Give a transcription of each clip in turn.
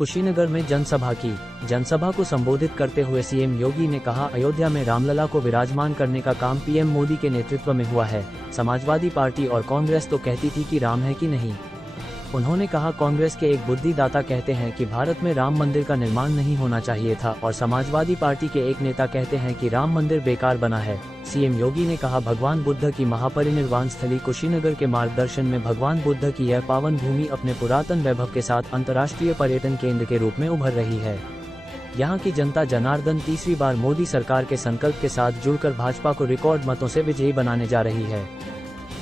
कुशीनगर में जनसभा की। जनसभा को संबोधित करते हुए सीएम योगी ने कहा, अयोध्या में रामलला को विराजमान करने का काम पीएम मोदी के नेतृत्व में हुआ है। समाजवादी पार्टी और कांग्रेस तो कहती थी कि राम है कि नहीं। उन्होंने कहा, कांग्रेस के एक बुद्धिदाता कहते हैं कि भारत में राम मंदिर का निर्माण नहीं होना चाहिए था और समाजवादी पार्टी के एक नेता कहते हैं कि राम मंदिर बेकार बना है। सीएम योगी ने कहा, भगवान बुद्ध की महापरिनिर्वाण स्थली कुशीनगर के मार्गदर्शन में भगवान बुद्ध की यह पावन भूमि अपने पुरातन वैभव के साथ अंतर्राष्ट्रीय पर्यटन केंद्र के रूप में उभर रही है। यहाँ की जनता जनार्दन तीसरी बार मोदी सरकार के संकल्प के साथ जुड़कर भाजपा को रिकॉर्ड मतों से विजयी बनाने जा रही है।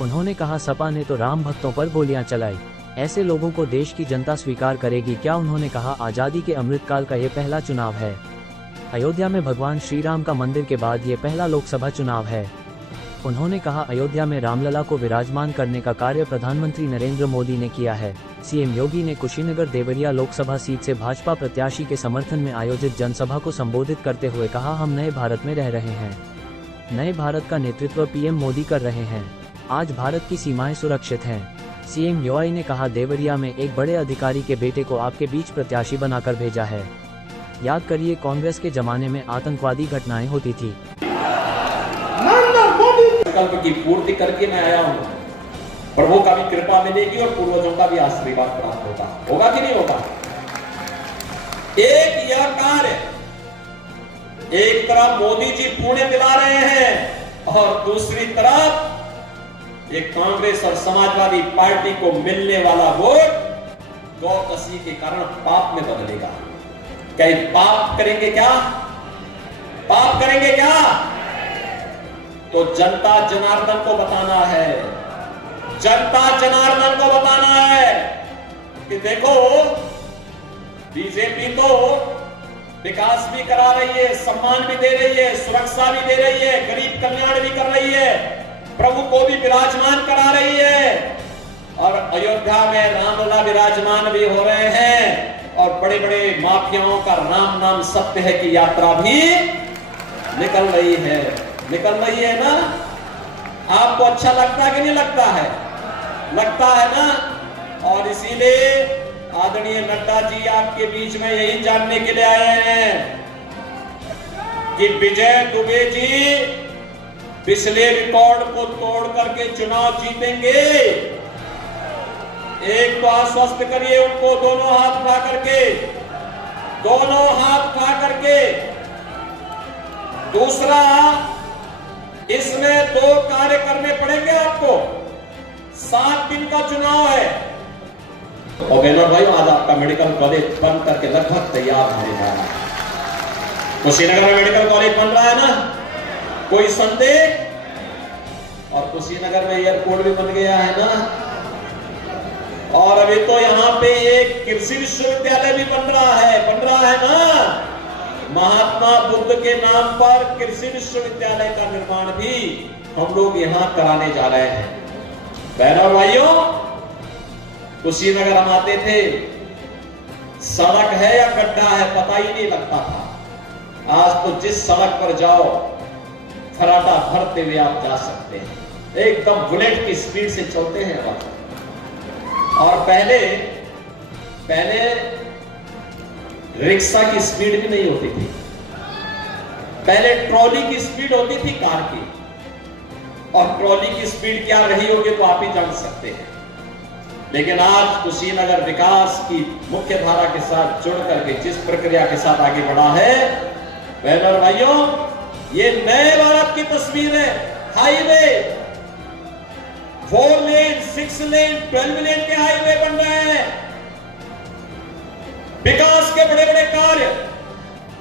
उन्होंने कहा, सपा ने तो राम भक्तों पर गोलियां चलाई, ऐसे लोगों को देश की जनता स्वीकार करेगी क्या। उन्होंने कहा, आजादी के अमृतकाल का ये पहला चुनाव है। अयोध्या में भगवान श्री राम का मंदिर के बाद ये पहला लोकसभा चुनाव है। उन्होंने कहा, अयोध्या में रामलला को विराजमान करने का कार्य प्रधानमंत्री नरेंद्र मोदी ने किया है। सीएम योगी ने कुशीनगर देवरिया लोकसभा सीट से भाजपा प्रत्याशी के समर्थन में आयोजित जनसभा को संबोधित करते हुए कहा, हम नए भारत में रह रहे हैं। नए भारत का नेतृत्व पीएम मोदी कर रहे हैं। आज भारत की सीमाएं सुरक्षित हैं। सीएम योगी ने कहा, देवरिया में एक बड़े अधिकारी के बेटे को आपके बीच प्रत्याशी बनाकर भेजा है। याद करिए, कांग्रेस के जमाने में आतंकवादी घटनाएं होती थी। संकल्प की पूर्ति करके मैं आया हूँ। प्रभु का भी कृपा मिलेगी और पूर्वजों का भी आशीर्वाद प्राप्त होगा कि नहीं होगा। एक यह कार्य, एक तरफ मोदी जी पुण्य दिला रहे हैं और दूसरी तरफ एक कांग्रेस और समाजवादी पार्टी को मिलने वाला वोट गौकसी के कारण पाप में बदलेगा। क्या पाप करेंगे क्या? पाप करेंगे क्या? तो जनता जनार्दन को बताना है, जनता जनार्दन को बताना है कि देखो, बीजेपी तो विकास भी करा रही है, सम्मान भी दे रही है, सुरक्षा भी दे रही है, गरीब कल्याण भी कर रही है, प्रभु को भी विराजमान करा रही है और अयोध्या में रामलला विराजमान भी हो रहे हैं और बड़े बड़े माफियाओं का राम नाम सत्य है की यात्रा भी निकल रही है ना। आपको अच्छा लगता है कि नहीं लगता है? लगता है ना। और इसीलिए आदरणीय नड्डा जी आपके बीच में यही जानने के लिए आए हैं कि विजय दुबे जी पिछले रिकॉर्ड को तोड़ करके चुनाव जीतेंगे। एक तो आश्वस्त करिए उनको, दोनों हाथ उठा करके। दूसरा, इसमें 2 कार्य करने पड़ेंगे आपको। 7 दिन का चुनाव है और बहनों भाइयों, आज आपका मेडिकल कॉलेज बन करके लगभग तैयार होने जा रहा है। कुशीनगर में मेडिकल कॉलेज बन रहा है ना, कोई संदेह? और कुशीनगर में एयरपोर्ट भी बन गया है ना। और अभी तो यहाँ पे एक कृषि विश्वविद्यालय भी बन रहा है ना। महात्मा बुद्ध के नाम पर कृषि विश्वविद्यालय का निर्माण भी हम लोग यहाँ कराने जा रहे हैं। बहनों और भाइयों, कुशीनगर हम आते थे, सड़क है या गड्ढा है पता ही नहीं लगता था। आज तो जिस सड़क पर जाओ फराटा भरते हुए आप जा सकते हैं, एकदम बुलेट की स्पीड से चलते हैं वहां। और पहले रिक्शा की स्पीड भी नहीं होती थी, पहले ट्रॉली की स्पीड होती थी कार की। और ट्रॉली की स्पीड क्या रही होगी तो आप ही जान सकते हैं। लेकिन आज कुशीनगर विकास की मुख्य धारा के साथ जुड़ करके जिस प्रक्रिया के साथ आगे बढ़ा है, बहनों और भाइयों, ये नए भारत की तस्वीर है। हाईवे 4 लेन, 6 लेन, 12 लेन के हाईवे बन रहे हैं। विकास के बड़े बड़े कार्य,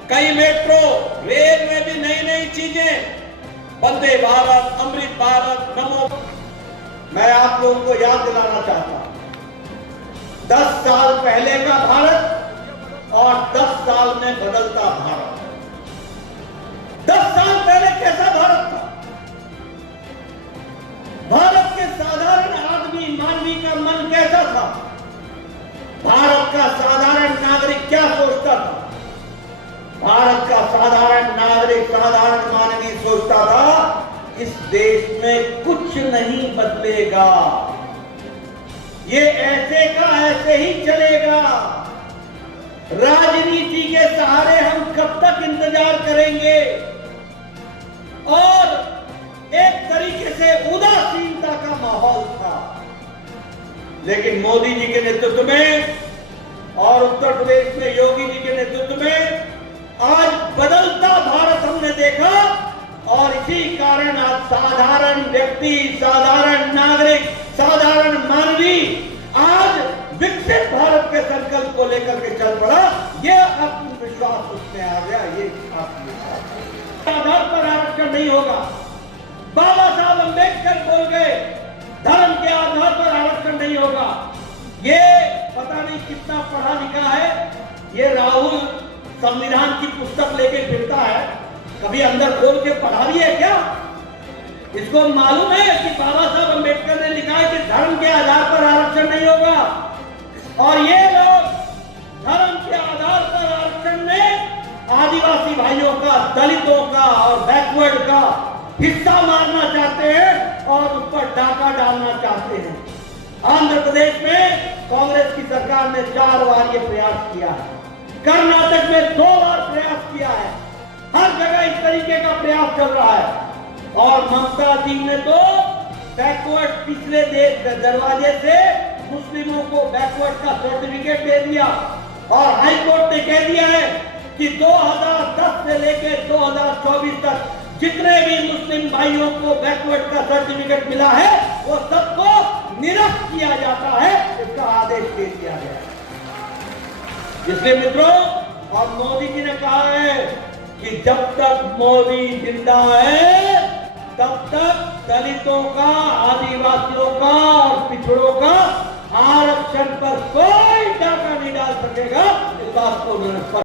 कई मेट्रो रेल में भी नई चीजें, वंदे भारत, अमृत भारत, नमो। मैं आप लोगों को याद दिलाना चाहता हूं, 10 साल पहले का भारत और 10 साल में बदलता भारत। 10 साल पहले कैसा भारत था? भारत के साधारण आदमी मानवी का मन कैसा था? भारत का साधारण नागरिक क्या सोचता था? भारत का साधारण नागरिक, साधारण मानवी सोचता था, इस देश में कुछ नहीं बदलेगा, ये ऐसे का ऐसे ही चलेगा। राजनीति के सहारे हम कब तक इंतजार करेंगे? और एक तरीके से उदासीनता का माहौल था, लेकिन मोदी जी के नेतृत्व में और उत्तर प्रदेश में योगी जी के नेतृत्व में आज बदलता भारत हमने देखा। और इसी कारण आज साधारण व्यक्ति, साधारण नागरिक, साधारण मानवी आज विकसित भारत के संकल्प को लेकर के चल पड़ा। ये आत्मविश्वास उसमें आ गया। ये आत्मविश्वास आधार पर आरक्षण नहीं होगा। बाबा साहब अम्बेडकर बोल गए धर्म के आधार पर आरक्षण नहीं होगा। ये पता नहीं कितना पढ़ा लिखा है, ये राहुल संविधान की पुस्तक लेके फिरता है, कभी अंदर खोल के पढ़ा भी है क्या? इसको मालूम है कि बाबा साहब अम्बेडकर ने लिखा है कि धर्म के आधार पर आरक्षण नहीं होगा। और ये लोग धर्म के आधार पर आरक्षण में आदिवासी भाइयों का, दलितों का और बैकवर्ड का हिस्सा मारना चाहते हैं और उस पर डाका डालना चाहते हैं। आंध्र प्रदेश में कांग्रेस की सरकार ने 4 बार ये प्रयास किया है, कर्नाटक में 2 बार प्रयास किया है, हर जगह इस तरीके का प्रयास चल रहा है। और ममता जी ने तो बैकवर्ड पिछले दरवाजे से मुस्लिमों को बैकवर्ड का सर्टिफिकेट दे दिया। और हाई कोर्ट ने कह दिया है कि 2010 से लेकर 2024 तक जितने भी मुस्लिम भाइयों को बैकवर्ड का सर्टिफिकेट मिला है वो सबको निरस्त किया जाता है, इसका आदेश दे दिया गया है। इसलिए मित्रों, और मोदी जी ने कहा है कि जब तक मोदी जिंदा है तब तक दलितों का, आदिवासियों का और पिछड़ों का आरक्षण पर कोई डाका नहीं डाल सकेगा। इस बात को उन्होंने